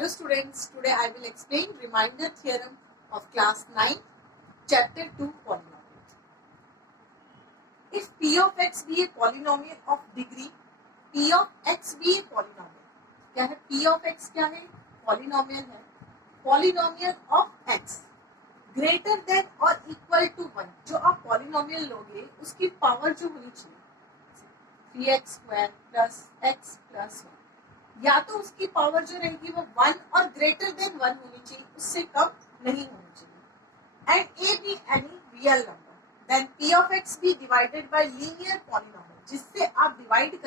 Hello students, today I will explain reminder theorem of class 9, chapter 2 polynomials. If p of x be a polynomial of degree, p of x be a polynomial. क्या है p of x क्या है? Polynomial है. Polynomial of x greater than or equal to 1. जो आप polynomial लोगे उसकी power जो होनी चाहिए 3x square plus x plus 1. या तो उसकी पावर जो रहेगी वो 1 और ग्रेटर देन 1 होनी चाहिए, उससे कम नहीं होनी चाहिए. And a b any real number, then p of x be divided by linear polynomial. जिससे आप डिवाइड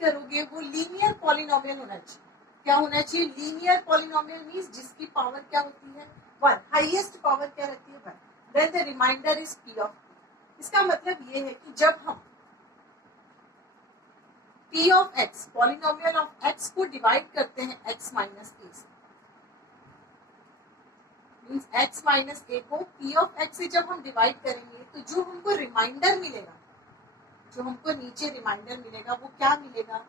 करोगे वो लीनियर पॉलिनोमियल होना चाहिए. क्या होना चाहिए? लीनियर पॉलिनोमियल मींस जिसकी पावर क्या होती है 1, हाईएस्ट पावर क्या रहती है 1. Then the remainder is p of p. इसका मतलब ये है कि जब हम p of x polynomial of x को डिवाइड करते हैं x माइनस a से, मींस x माइनस a को p ऑफ x से जब हम डिवाइड करेंगे तो जो हमको रिमाइंडर मिलेगा, जो हमको नीचे रिमाइंडर मिलेगा वो क्या मिलेगा?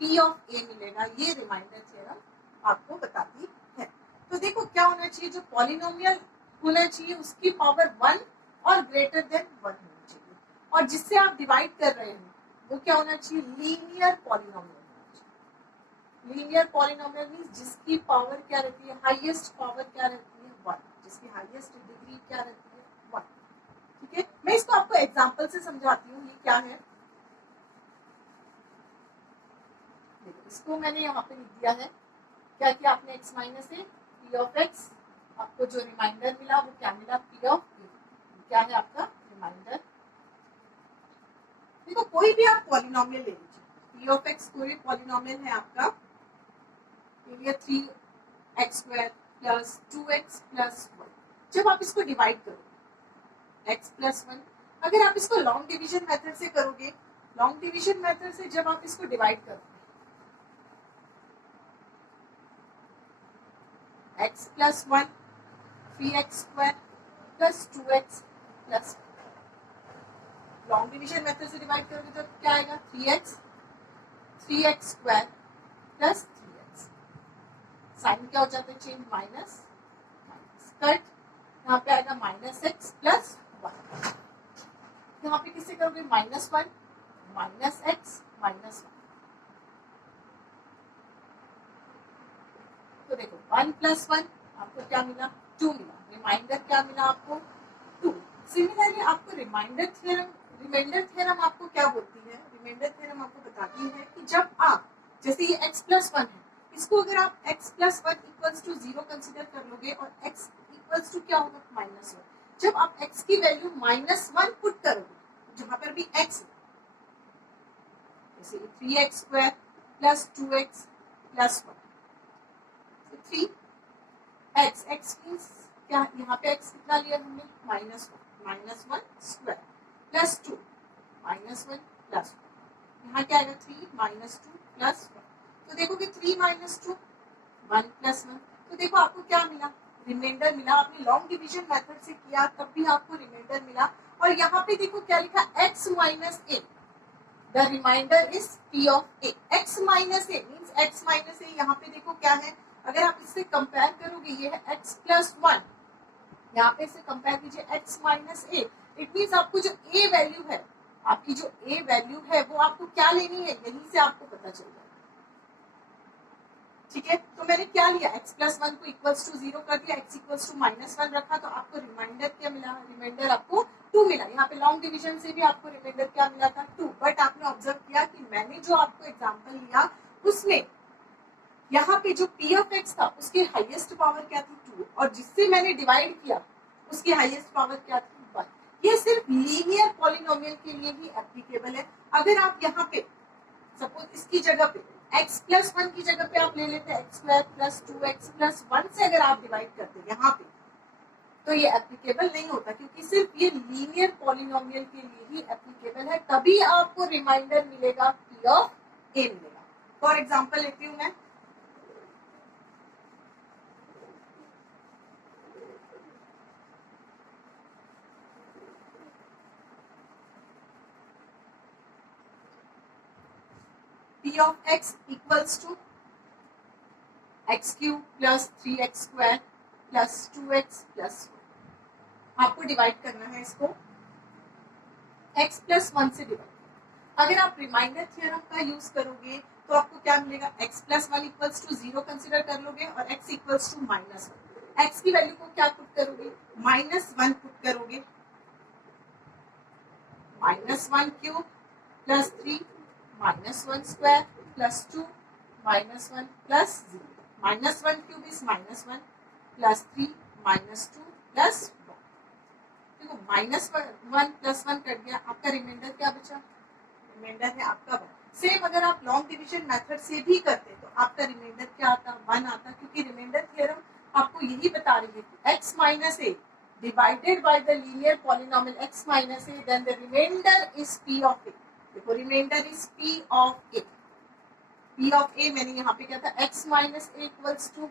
p ऑफ a मिलेगा. ये रिमाइंडर थ्योरम आपको बताती है. तो देखो क्या होना चाहिए, जो पॉलिनोमियल होना चाहिए उसकी पावर 1 और ग्रेटर देन 1 होनी चाहिए, और जिससे आप डिवाइड कर रहे हैं वो क्या होना चाहिए? लीनियर पॉलिनोमियल होना चाहिए. लीनियर पॉलिनोमियल मींस जिसकी पावर क्या रहती है, हाईएस्ट पावर क्या रहती है 1, जिसकी हाईएस्ट डिग्री क्या रहती है 1. ठीक है, मैं इसको आपको एग्जांपल से समझाती हूँ. ये क्या है देखो, इसको मैंने यहाँ पे लिख दिया है. क्या किया आपने? x minus A p of x. आपको जो रिमाइंडर मिला वो क्या मिला? p of a. क्या है आपका रिमाइंडर? देखो कोई भी आप पॉलिनोमियल ले लीजिए. p ऑफ x कोई पॉलिनोमियल है आपका, ये 3x square plus 2x plus 1. जब आप इसको डिवाइड करोगे x प्लस 1, अगर आप इसको लॉन्ग डिवीजन मेथड से करोगे, लॉन्ग डिवीजन मेथड से जब आप इसको डिवाइड करोगे x plus 1 3x square plus 2x plus 1. Long division method से डिवाइड करोगे तो क्या आएगा? 3x square plus 3x. Sign क्या हो जाता है? Change, minus cut. यहाँ पे आएगा माइनस x प्लस 1. यहाँ पे किससे करोगे? Minus 1 minus x minus 1. तो देखो 1 प्लस 1 आपको क्या मिला? 2 मिला. रिमाइंडर क्या मिला आपको? 2. सिमिलरली आपको रिमाइंडर थ्योरम आपको क्या बोलती है? रिमाइंडर थ्योरम आपको बताती है कि जब आप, जैसे ये x प्लस 1 है, इसको अगर आप x plus 1 equals to 0 consider कर लोगे और x इक्वल्स टू क्या होगा? माइनस 1. जब आप x की वैल्यू माइनस 1 पुट करोगे, जहां पर भी x है, जैसे 3x square plus 2x plus 1, 3x x means क्या? यहाँ पे x कितना लिया हमने? Minus 1 square plus 2 minus 1 plus 1. यहाँ क्या आएगा? 3 माइनस 2 प्लस 1. तो देखोगे 3 माइनस 2 1 प्लस 1. तो देखो आपको क्या मिला? रिमाइंडर मिला. आपने लॉन्ग डिवीजन मेथड से किया तब भी आपको रिमाइंडर मिला. और यहाँ पे देखो क्या लिखा? x minus a. The remainder is p of a. x minus a means x minus a. यहाँ पे देखो क्या है, अगर आप इससे कंपेयर करोगे, ये है x प्लस 1, यहाँ पे इसे कंपेयर कीजिए x minus a. It means आपको जो a वैल्यू है, आपकी जो a वैल्यू है वो आपको क्या लेनी है, यहीं से आपको पता चल जाएगा. ठीक है, तो मैंने क्या लिया? x प्लस 1 को इक्वल्स टू 0 कर दिया, x इक्वल्स टू माइनस 1 रखा, तो आपको रिमाइंडर क्या मिला? रिमाइंडर आपको 2 मिला. यहाँ पे लॉन्ग डिवीजन से भी आपको रिमाइंडर क्या मिला था? 2. बट आपने ऑब्जर्व किया कि मैंने जो आपको एग्जाम्पल लिया उसमें यहाँ पे जो p ऑफ x था उसकी हाईएस्ट पावर क्या थी? 2. और जिससे मैंने डिवाइड किया उसकी हाईएस्ट पावर क्या थी? 1. ये सिर्फ लीनियर पॉलिनोमियल के लिए ही एप्लीकेबल है. अगर आप यहाँ पे सपोज इसकी जगह पे x प्लस 1 की जगह पे आप ले लेते x square plus 2x plus 1 से अगर आप डिवाइड करते यहाँ पे, तो ये एप्लीकेबल नहीं होता, क्योंकि सिर्फ ये लीनियर पॉलिनोमियल के लिए ही एप्लीकेबल है. तभी आपको रिमाइंडर मिलेगा, p ऑफ a मिलेगा. फॉर एग्जाम्पल लेती हूँ मैं. p of x equals to x cube plus 3x square plus 2x plus 1। आपको डिवाइड करना है इसको x प्लस 1 से डिवाइड। अगर आप रिमाइंडर थ्योरम का यूज करोगे तो आपको क्या मिलेगा, x plus 1 equals to 0 consider कर लोगे और x इक्वल्स टू -1। x की वैल्यू को क्या पुट करोगे, -1 पुट करोगे, -1 cube plus 3 -1 square plus 2 -1 plus 0। -1 cube is -1 plus 3 -2 plus 1। देखो -1 प्लस 1 कट गया, आपका रिमाइंडर क्या बचा, रिमाइंडर है आपका 1। सेम अगर आप लॉन्ग डिवीजन मेथड से भी करते तो आपका रिमाइंडर क्या आता, 1 आता, क्योंकि रिमाइंडर थ्योरम आपको यही बता रही है कि x minus a divided by the linear polynomial x minus a then the remainder is p of a। देखो remainder is p of a। p of a मैंने यहाँ पे क्या था, x minus a equals to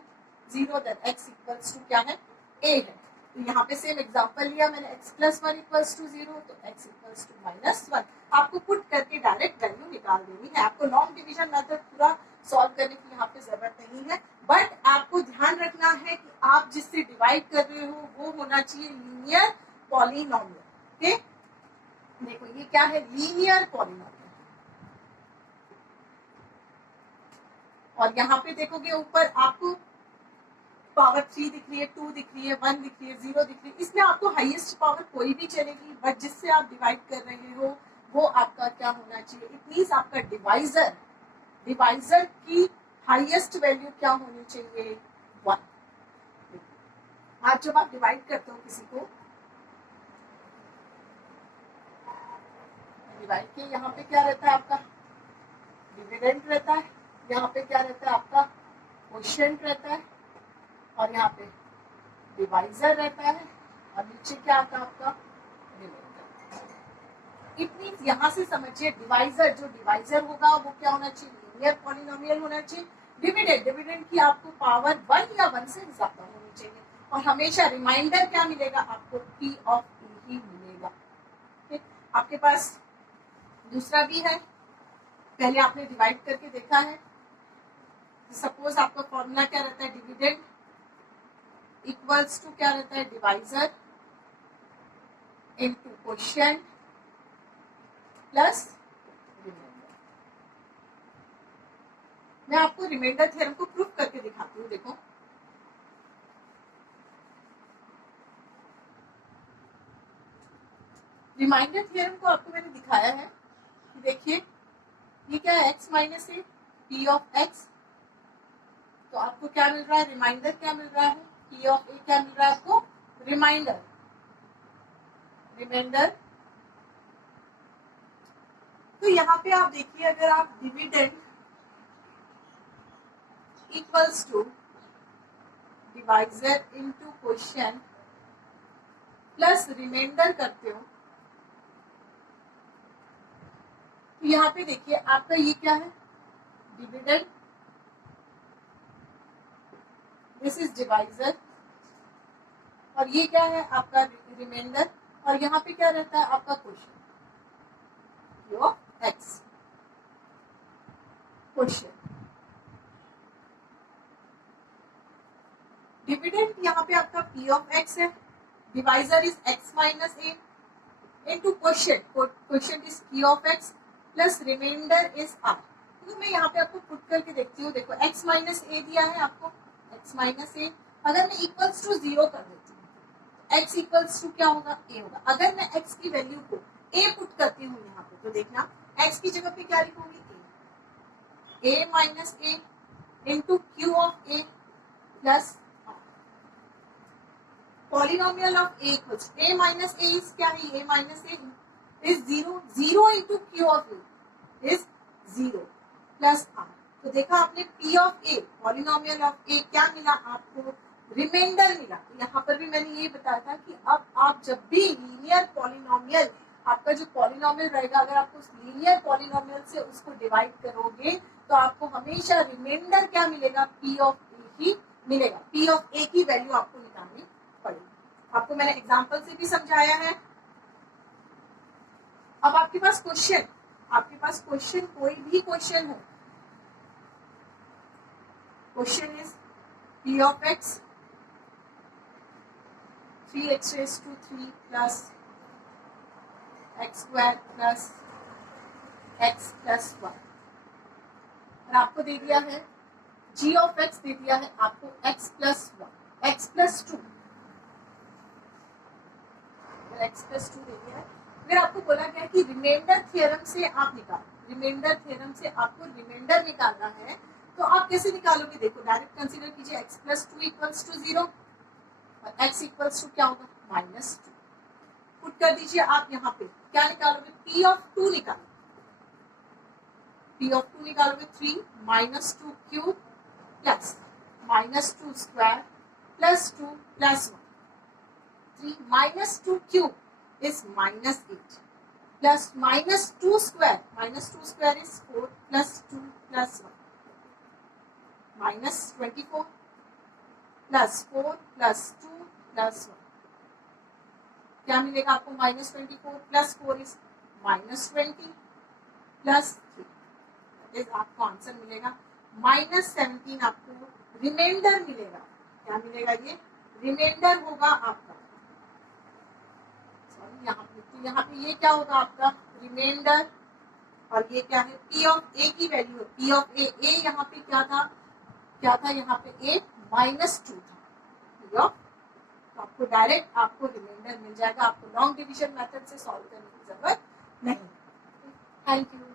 0 then x equals to क्या है, a है। तो यहाँ पे सेम एग्जांपल लिया मैंने, x प्लस 1 इक्वल्स टू 0 तो x इक्वल्स टू -1। आपको पुट करके डायरेक्ट वैल्यू निकाल देनी है। आपको लॉन्ग डिवीजन मेथड पूरा सॉल्व करने की यहाँ पे जरूरत नहीं है, बट आपको ध्यान रखना है कि आप जिससे डिवाइड कर रहे हो वो होना चाहिए लीनियर पॉलिनोमियल। ओके, देखो ये क्या है, लीनियर पॉलिनोमियल। और यहाँ पे देखोगे ऊपर आपको पावर 3 दिख रही है, 2 दिख रही है, 1 दिख रही है, 0 दिख रही है। इसमें आपको हाईएस्ट पावर कोई भी चलेगी, बट जिससे आप डिवाइड कर रहे हो वो आपका क्या होना चाहिए, इट मींस आपका डिवाइजर की हाईएस्ट वैल्यू क्या होनी चाहिए, 1। आज जब आप डिवाइड करते हो किसी को, डिवाइड के यहाँ पे क्या रहता है आपका, डिविडेंड रहता है, यहाँ पे क्या रहता है आपका, क्वोशिएंट रहता है, और यहाँ पे डिवाइजर रहता है, और नीचे क्या आता है आपका, रिमाइंडर। इट मींस यहाँ से समझिए डिवाइजर, जो डिवाइजर होगा वो क्या होना चाहिए, लीनियर पॉलिनोमियल होना चाहिए। डिविडेंड की आपको पावर 1 या 1 से ज्यादा होनी चाहिए, और हमेशा रिमाइंडर क्या मिलेगा आपको, p ऑफ e ही मिलेगा। ठीक, आपके पास दूसरा भी है, पहले आपने डिवाइड करके देखा है। सपोज आपका फॉर्मूला क्या रहता है, डिविडेंड इक्वल्स टू क्या रहता है, divisor into quotient plus remainder. मैं आपको रिमाइंडर थ्योरम को प्रूफ करके दिखाती हूँ। देखो रिमाइंडर थ्योरम को आपको मैंने दिखाया है, देखिए ये क्या है, x minus A p of x। तो आपको क्या मिल रहा है, रिमाइंडर क्या मिल रहा है, p ऑफ a क्या मिल रहा है आपको, रिमाइंडर। तो यहाँ पे आप देखिए, अगर आप dividend equals to divisor into quotient plus remainder करते हो, तो यहाँ पे देखिए आपका ये क्या है, डिविडेंड, दिस इज डिवाइजर, और ये क्या है आपका रिमाइंडर, और यहाँ पे क्या रहता है आपका क्वोशिएंट, x क्वोशिएंट। डिविडेंड यहाँ पे आपका p ऑफ x है, divisor is x minus a into quotient is p of x plus remainder is r। तो मैं यहाँ पे आपको पुट करके देखती हूँ। देखो x माइनस ए दिया है आपको, x माइनस ए, अगर मैं इक्वल्स टू 0 कर देती हूँ, x इक्वल्स टू क्या होगा, a होगा। अगर मैं x की वैल्यू को a पुट करती हूँ यहाँ पे, तो देखना x की जगह पे क्या लिखूंगी, a minus A into Q of a plus polynomial of a equals a minus A is क्या है, a minus A is 0 into Q of a is 0 plus r। तो देखा आपने p of a, polynomial of a क्या मिला आपको, reminder मिला। तो यहाँ पर भी मैंने ये बताया था कि अब आप जब भी लीनियर पॉलिनोमियल, आपका जो पॉलिनोमियल रहेगा, अगर आप उस लीनियर पॉलिनोमियल से उसको डिवाइड करोगे तो आपको हमेशा रिमाइंडर क्या मिलेगा, p ऑफ a ही मिलेगा। p ऑफ a की वैल्यू आपको निकालनी पड़ेगी। आपको मैंने एग्जांपल से भी समझाया है। अब आपके पास क्वेश्चन, कोई भी क्वेश्चन हो, question is p of x 3x raised to 3 plus x square plus x plus 1, और आपको दे दिया है g of x, दे दिया है आपको x plus 1, x plus 2, x plus 2 दे दिया है। फिर आपको बोला गया कि रिमाइंडर थ्योरम से आप निकालो, रिमाइंडर थ्योरम से आपको रिमाइंडर निकालना है, तो आप कैसे निकालोगे? देखो डायरेक्ट कंसीडर कीजिए, x plus 2 equals to 0 और x equals to क्या होगा? -2। पुट कर दीजिए आप यहाँ पे, क्या निकालोगे? p of 2 निकालो, p of 2 निकालोगे 3 minus 2 cube plus -2 square plus 2 plus 1, 3 minus 2 cube is -8 plus -2 square, -2 square is 4 plus 2 plus 1, -24 plus 4 plus 2 plus 1, क्या मिलेगा आपको? -24 plus 4 is -20 plus 3, इस आपको आंसर मिलेगा -17। आपको रिमाइंडर मिलेगा, क्या मिलेगा? ये रिमाइंडर होगा आपका, यहाँ पे ये क्या होगा आपका? रिमाइंडर, और ये क्या है? p ऑफ a की वैल्यू है, p ऑफ a यहाँ पे क्या था? यहाँ पे a -2 था, p ऑफ, तो आपको डायरेक्ट आपको रिमाइंडर मिल जाएगा, आपको लॉन्ग डिवीजन मेथड से सॉल्व करने की जरूरत नहीं। Thank you.